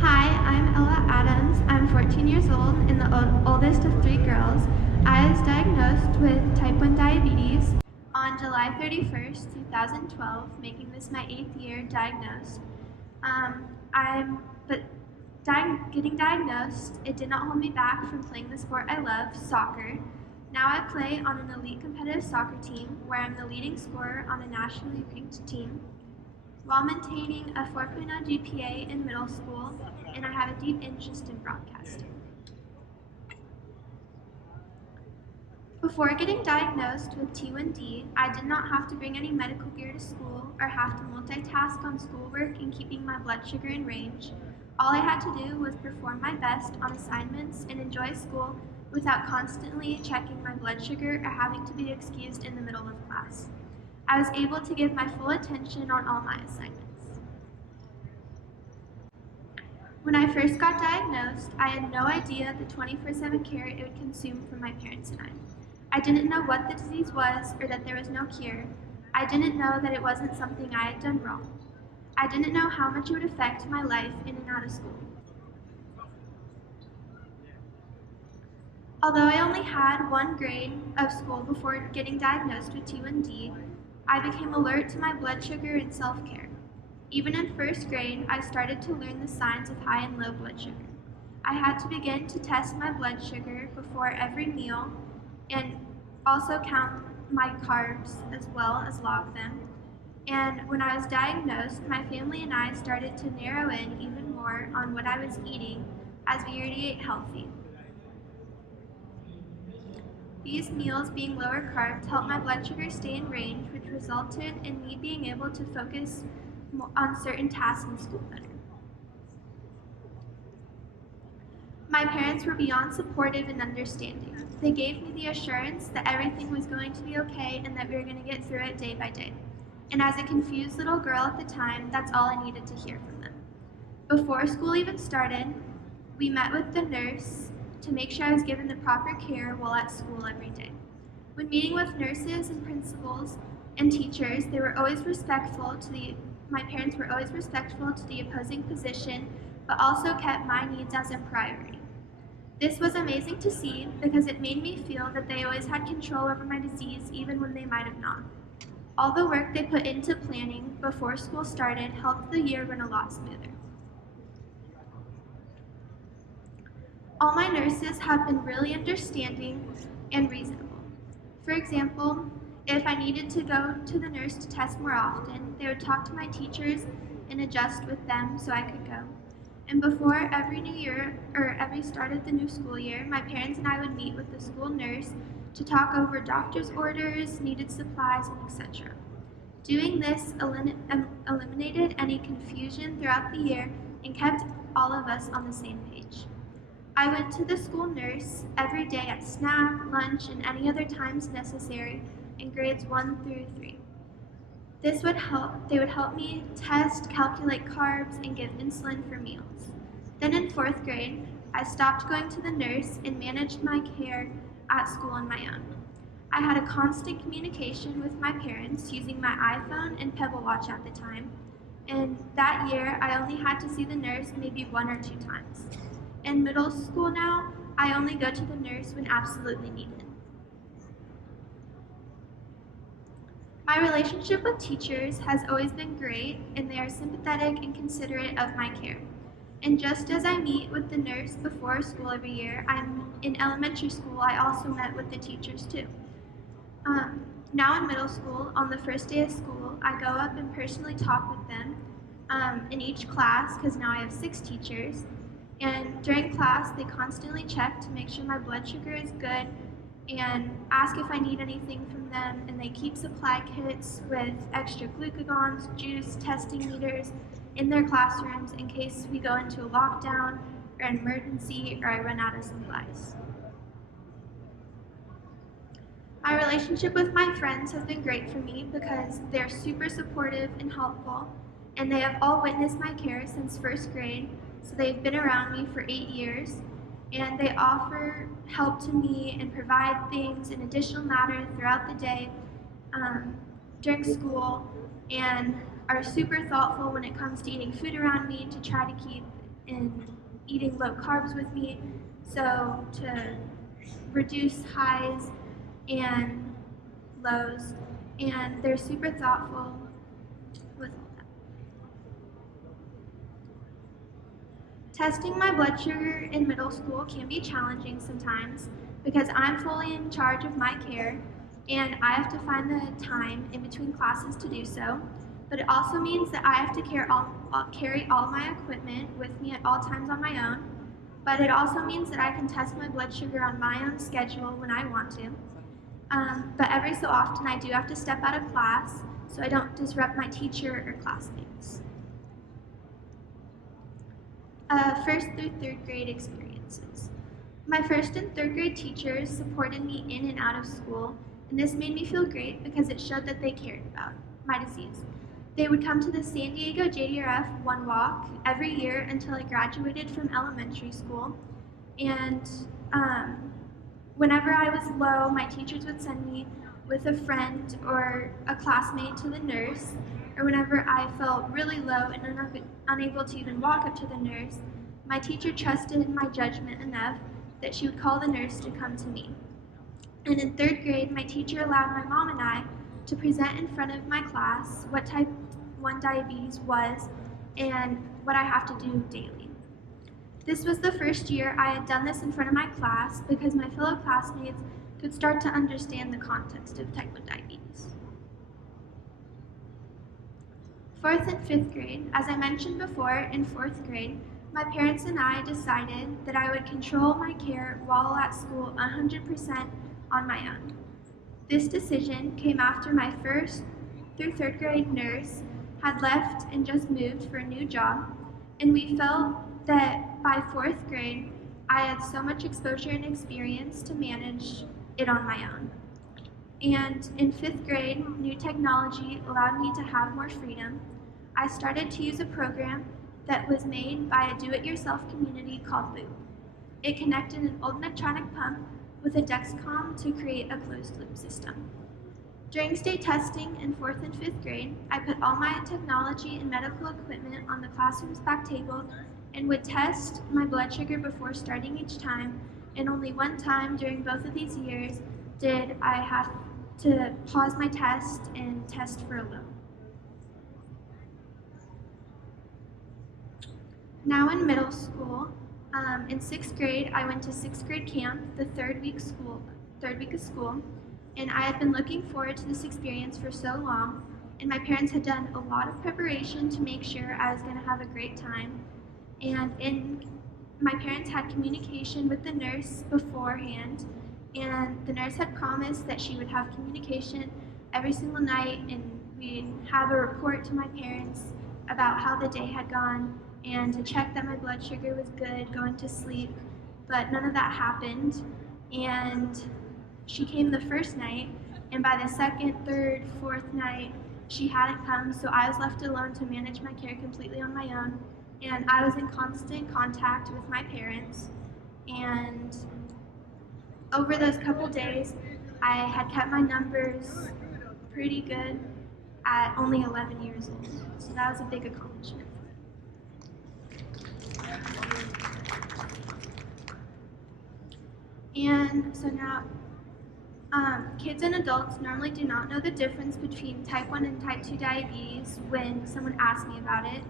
Hi, I'm Ella Adams. I'm 14 years old and the oldest of 3 girls. I was diagnosed with type 1 diabetes on July 31st, 2012, making this my 8th year diagnosed. Getting diagnosed, it did not hold me back from playing the sport I love, soccer. Now I play on an elite competitive soccer team where I'm the leading scorer on a nationally ranked team, while maintaining a 4.0 GPA in middle school, and I have a deep interest in broadcasting. Before getting diagnosed with T1D, I did not have to bring any medical gear to school or have to multitask on schoolwork and keeping my blood sugar in range. All I had to do was perform my best on assignments and enjoy school without constantly checking my blood sugar or having to be excused in the middle of class. I was able to give my full attention on all my assignments. When I first got diagnosed, I had no idea the 24/7 care it would consume from my parents and I. I didn't know what the disease was or that there was no cure. I didn't know that it wasn't something I had done wrong. I didn't know how much it would affect my life in and out of school. Although I only had 1 grade of school before getting diagnosed with T1D, I became alert to my blood sugar and self-care. Even in 1st grade, I started to learn the signs of high and low blood sugar. I had to begin to test my blood sugar before every meal and also count my carbs as well as log them. And when I was diagnosed, my family and I started to narrow in even more on what I was eating as we already ate healthy. These meals being lower carbs helped my blood sugar stay in range, which resulted in me being able to focus on certain tasks in school better. My parents were beyond supportive and understanding. They gave me the assurance that everything was going to be okay and that we were going to get through it day by day. And as a confused little girl at the time, that's all I needed to hear from them. Before school even started, we met with the nurse to make sure I was given the proper care while at school every day. When meeting with nurses and principals and teachers, my parents were always respectful to the opposing position, but also kept my needs as a priority. This was amazing to see because it made me feel that they always had control over my disease even when they might have not. All the work they put into planning before school started helped the year run a lot smoother. All my nurses have been really understanding and reasonable. For example, if I needed to go to the nurse to test more often, they would talk to my teachers and adjust with them so I could go. And before every new year or every start of the new school year, my parents and I would meet with the school nurse to talk over doctor's orders, needed supplies, and etc. Doing this eliminated any confusion throughout the year and kept all of us on the same page. I went to the school nurse every day at snack, lunch, and any other times necessary in grades 1 through 3. They would help me test, calculate carbs, and give insulin for meals. Then in 4th grade, I stopped going to the nurse and managed my care at school on my own. I had a constant communication with my parents using my iPhone and Pebble Watch at the time, and that year I only had to see the nurse maybe 1 or 2 times. In middle school now, I only go to the nurse when absolutely needed. My relationship with teachers has always been great, and they are sympathetic and considerate of my care. And just as I meet with the nurse before school every year, in elementary school, I also met with the teachers too. Now in middle school, on the first day of school, I go up and personally talk with them in each class, because now I have 6 teachers. And during class, they constantly check to make sure my blood sugar is good and ask if I need anything from them, and they keep supply kits with extra glucagons, juice, testing meters in their classrooms in case we go into a lockdown or an emergency or I run out of supplies. My relationship with my friends has been great for me because they're super supportive and helpful, and they have all witnessed my care since 1st grade, so they've been around me for 8 years, and they offer help to me and provide things in additional matter throughout the day during school, and are super thoughtful when it comes to eating food around me to try to keep in eating low carbs with me, so to reduce highs and lows, and they're super thoughtful with all that. Testing my blood sugar in middle school can be challenging sometimes because I'm fully in charge of my care and I have to find the time in between classes to do so. But it also means that I have to carry all my equipment with me at all times on my own. But it also means that I can test my blood sugar on my own schedule when I want to. But every so often I do have to step out of class so I don't disrupt my teacher or classmates. First through third grade experiences. My first and third grade teachers supported me in and out of school, and this made me feel great because it showed that they cared about my disease. They would come to the San Diego JDRF One Walk every year until I graduated from elementary school, and whenever I was low, my teachers would send me with a friend or a classmate to the nurse, or whenever I felt really low and unable to even walk up to the nurse, my teacher trusted in my judgment enough that she would call the nurse to come to me. And in third grade, my teacher allowed my mom and I to present in front of my class what type 1 diabetes was and what I have to do daily. This was the first year I had done this in front of my class because my fellow classmates could start to understand the context of type 1 diabetes. Fourth and fifth grade, as I mentioned before, in fourth grade, my parents and I decided that I would control my care while at school 100% on my own. This decision came after my first through third grade nurse had left and just moved for a new job, and we felt that by fourth grade, I had so much exposure and experience to manage it on my own. And in fifth grade, new technology allowed me to have more freedom. I started to use a program that was made by a do-it-yourself community called Loop. It connected an old Medtronic pump with a Dexcom to create a closed-loop system. During state testing in fourth and fifth grade, I put all my technology and medical equipment on the classroom's back table and would test my blood sugar before starting each time, and only one time during both of these years did I have to pause my test and test for a low. Now in middle school, in sixth grade, I went to sixth grade camp, the third week of school, and I had been looking forward to this experience for so long, and my parents had done a lot of preparation to make sure I was going to have a great time. And my parents had communication with the nurse beforehand, and the nurse had promised that she would have communication every single night, and we'd have a report to my parents about how the day had gone and to check that my blood sugar was good going to sleep, but none of that happened. And she came the first night, and by the second, third, fourth night, she hadn't come, so I was left alone to manage my care completely on my own. And I was in constant contact with my parents, and over those couple days, I had kept my numbers pretty good at only 11 years old, so that was a big accomplishment. And so now, kids and adults normally do not know the difference between type 1 and type 2 diabetes when someone asks me about it.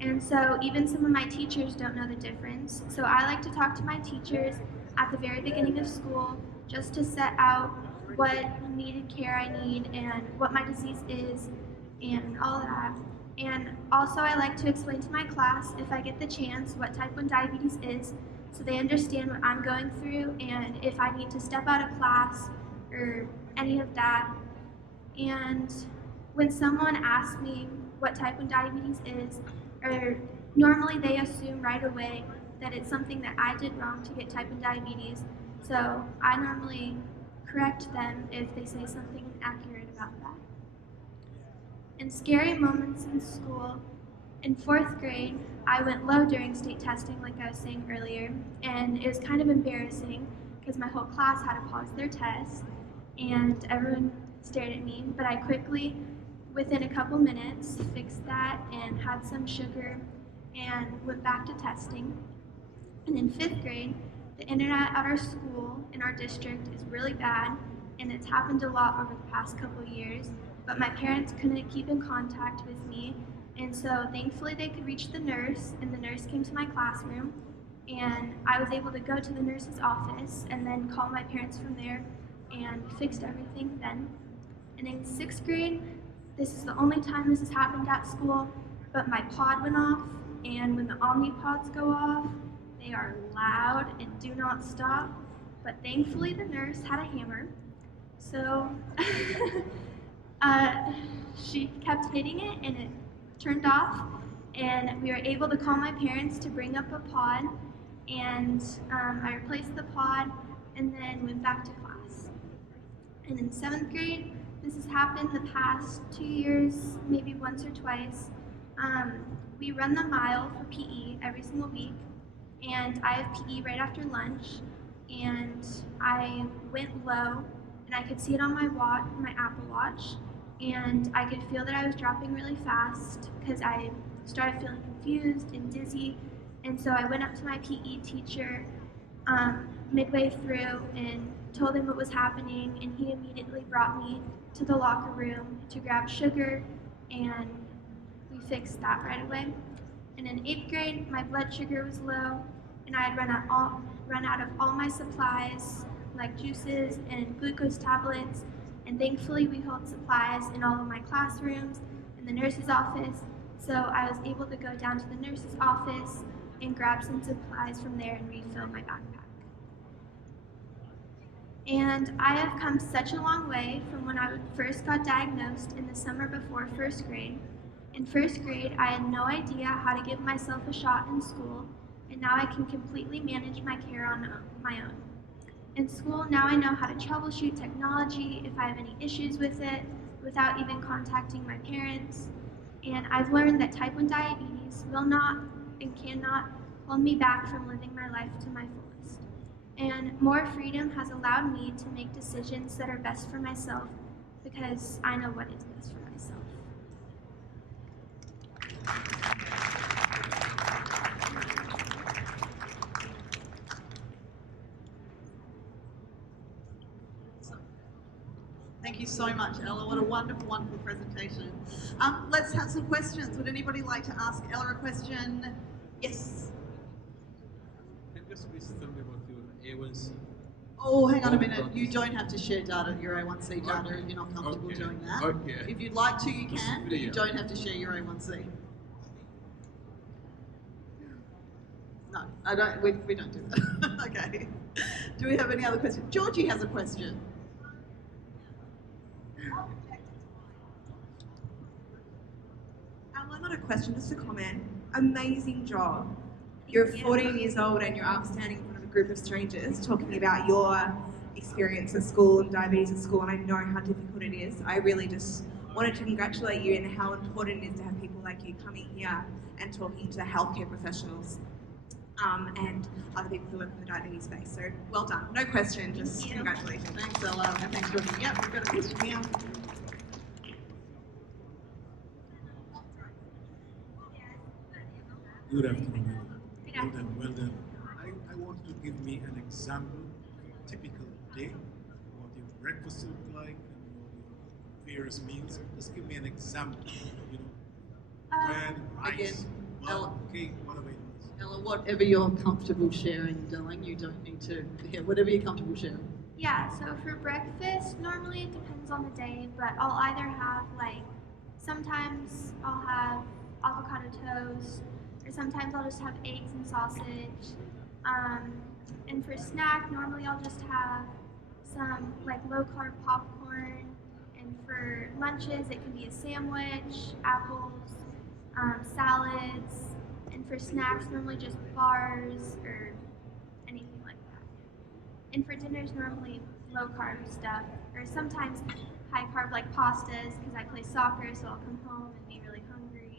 And so even some of my teachers don't know the difference. So I like to talk to my teachers at the very beginning of school just to set out what needed care I need and what my disease is and all that. And also I like to explain to my class, if I get the chance, what type 1 diabetes is, so they understand what I'm going through and if I need to step out of class or any of that. And when someone asks me what type 1 diabetes is, or normally they assume right away that it's something that I did wrong to get type 1 diabetes, so I normally correct them if they say something inaccurate about that. In scary moments in school, in fourth grade, I went low during state testing, like I was saying earlier, and it was kind of embarrassing because my whole class had to pause their test and everyone stared at me, but I quickly within a couple minutes, fixed that and had some sugar and went back to testing. And in 5th grade, the internet at our school in our district is really bad, and it's happened a lot over the past couple of years, but my parents couldn't keep in contact with me, and so thankfully they could reach the nurse, and the nurse came to my classroom, and I was able to go to the nurse's office and then call my parents from there and fixed everything then. And in 6th grade, this is the only time this has happened at school, but my pod went off, and when the omnipods go off, they are loud and do not stop, but thankfully the nurse had a hammer, so she kept hitting it and it turned off, and we were able to call my parents to bring up a pod, and I replaced the pod and then went back to class. And in 7th grade, this has happened the past 2 years, maybe once or twice. We run the mile for PE every single week, and I have PE right after lunch, and I went low, and I could see it on my watch, my Apple Watch, and I could feel that I was dropping really fast because I started feeling confused and dizzy, and so I went up to my PE teacher midway through and told him what was happening, and he immediately brought me to the locker room to grab sugar, and we fixed that right away. And in 8th grade, my blood sugar was low, and I had run out of all my supplies, like juices and glucose tablets, and thankfully we held supplies in all of my classrooms, in the nurse's office, so I was able to go down to the nurse's office and grab some supplies from there and refill my backpack. And I have come such a long way from when I first got diagnosed in the summer before 1st grade. In 1st grade, I had no idea how to give myself a shot in school, and now I can completely manage my care on my own. In school, now I know how to troubleshoot technology if I have any issues with it, without even contacting my parents. And I've learned that type 1 diabetes will not and cannot hold me back from living my life to my fullest. And more freedom has allowed me to make decisions that are best for myself because I know what is best for myself. Thank you so much, Ella. What a wonderful, wonderful presentation. Let's have some questions. Would anybody like to ask Ella a question? Yes. Can you just please tell me about your A1C? Oh, hang on a minute. You don't have to share data, your A1C data, if you're not comfortable doing that. Okay. If you'd like to, you can. You don't have to share your A1C. No, I don't. We don't do that. Okay. Do we have any other questions? Georgie has a question. Not a question, just a comment. Amazing job. You're 14 years old and you're up standing in front of a group of strangers talking about your experience at school and diabetes at school, and I know how difficult it is. I really just wanted to congratulate you and how important it is to have people like you coming here and talking to healthcare professionals and other people who work in the diabetes space. So well done. No question, just congratulations. Thanks, Ella. And thanks, Georgie. Yep, we've got a question here. Good afternoon. Well done. I want you to give me an example of a typical day, what your breakfast look like, and your various meals. Just give me an example. You know, bread, rice, again, Ella, cake, whatever it is. Ella, whatever you're comfortable sharing, darling, you don't need to. Yeah, whatever you're comfortable sharing. Yeah, so for breakfast, normally it depends on the day, but I'll either have sometimes I'll have avocado toast, or sometimes I'll just have eggs and sausage. And for snack, normally I'll just have some low-carb popcorn. And for lunches, it can be a sandwich, apples, salads. And for snacks, normally just bars or anything like that. And for dinners, normally low-carb stuff, or sometimes high-carb like pastas, because I play soccer, so I'll come home and be really hungry.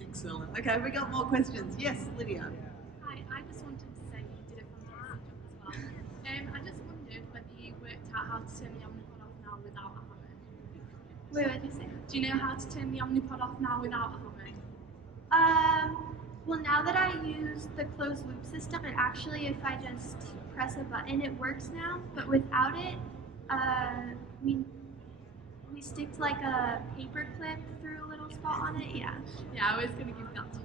Excellent. Okay, we got more questions. Yes, Lydia. Hi, I just wanted to say you did a fantastic job as well. I just wondered whether you worked out how to turn the omnipod off now without a hammer. Wait, what did you say? Do you know how to turn the Omnipod off now without a helmet? Well, now that I use the closed loop system, it actually, if I just press a button, it works now. But without it, we sticked like a paper clip through a little spot on it. Yeah. Yeah, I was going to give that to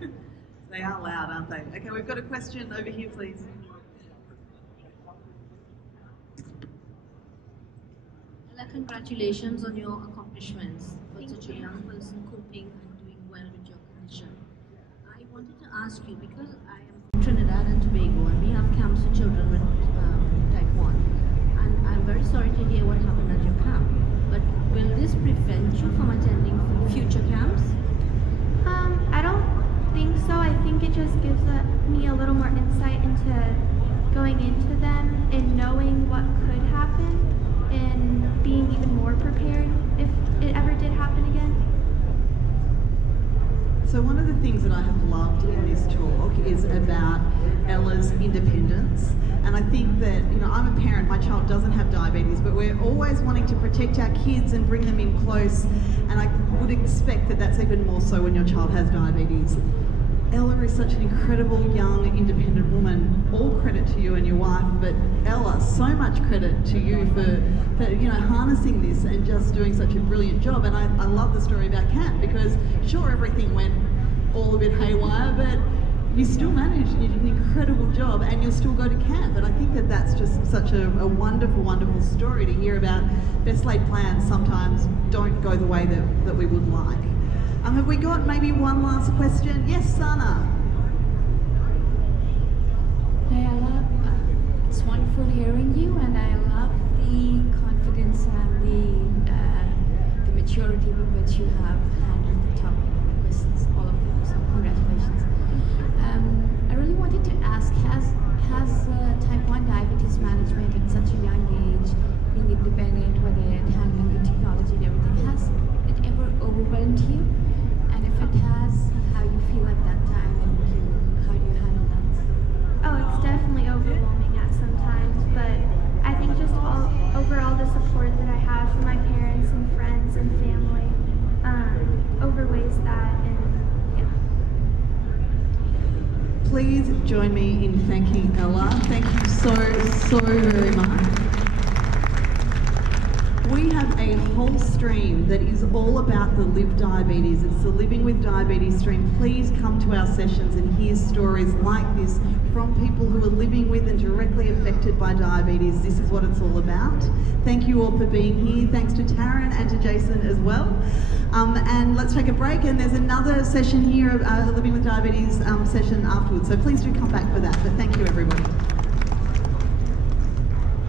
you. They are loud, aren't they? Okay, we've got a question over here, please. Ella, congratulations on your accomplishments for such a young person coping and doing well with your condition. I wanted to ask you, because I am from Trinidad and Tobago and we have camps for children with type 1, and I'm very sorry to hear what happened at your camp, but will this prevent you from attending future camps? I don't think so. I think it just gives me a little more insight into going into them and knowing what could happen and being even more prepared if it ever did happen again. So one of the things that I have loved in this talk is about Ella's independence. And I think that, I'm a parent, my child doesn't have diabetes, but we're always wanting to protect our kids and bring them in close. And I would expect that that's even more so when your child has diabetes. Ella is such an incredible young independent woman. All credit to you and your wife, but Ella, so much credit to you for harnessing this and just doing such a brilliant job. And I love the story about camp, because sure, everything went all a bit haywire, but you still managed and you did an incredible job, and you'll still go to camp. And I think that that's just such a wonderful, wonderful story to hear about. Best laid plans sometimes don't go the way that we would like. Have we got maybe one last question? Yes, Sana. Hey, Ella. It's wonderful hearing you, and I love the confidence and the maturity with which you have handled the topic and the questions, all of them. So congratulations. I really wanted to ask: has type 1 diabetes management at such a young age, being independent with it, handling the technology and everything, has it ever overwhelmed you? And if it has, how you feel at that time, and how do you handle that? Oh, it's definitely overwhelming at some times, but I think just overall the support that I have from my parents and friends and family overweighs that, and yeah. Please join me in thanking Ella. Thank you so very much. We have a whole stream that is all about the Live Diabetes. It's the Living with Diabetes stream. Please come to our sessions and hear stories like this from people who are living with and directly affected by diabetes. This is what it's all about. Thank you all for being here. Thanks to Taryn and to Jason as well. And let's take a break, and there's another session here, Living with Diabetes session afterwards. So please do come back for that. But thank you, everybody.